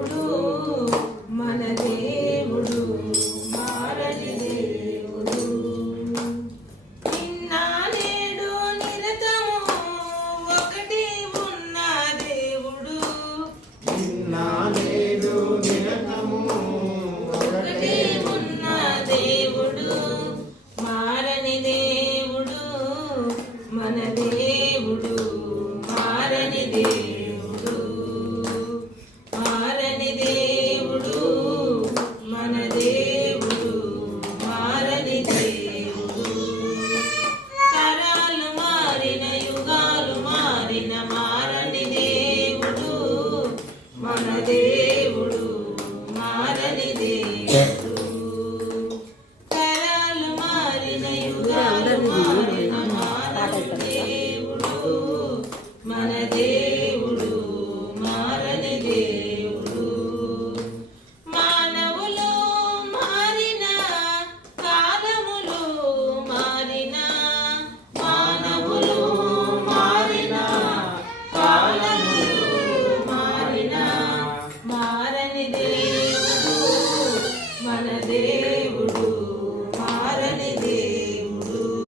దేవుడు మన దేవుడు మారని దేవుడు. నిన్న నేడు నిరతము ఒకటి ఉన్న దేవుడు. నిన్న నేడు నిరతము ఒకటి ఉన్న దేవుడు మారని దేవుడు మన దేవుడు మారని దేవుడు. మారని దేవుడు మన దేవుడు మారని దేవుడు. తరాలు మారిన యుగాలు మారిన మారని దేవుడు మన దేవుడు.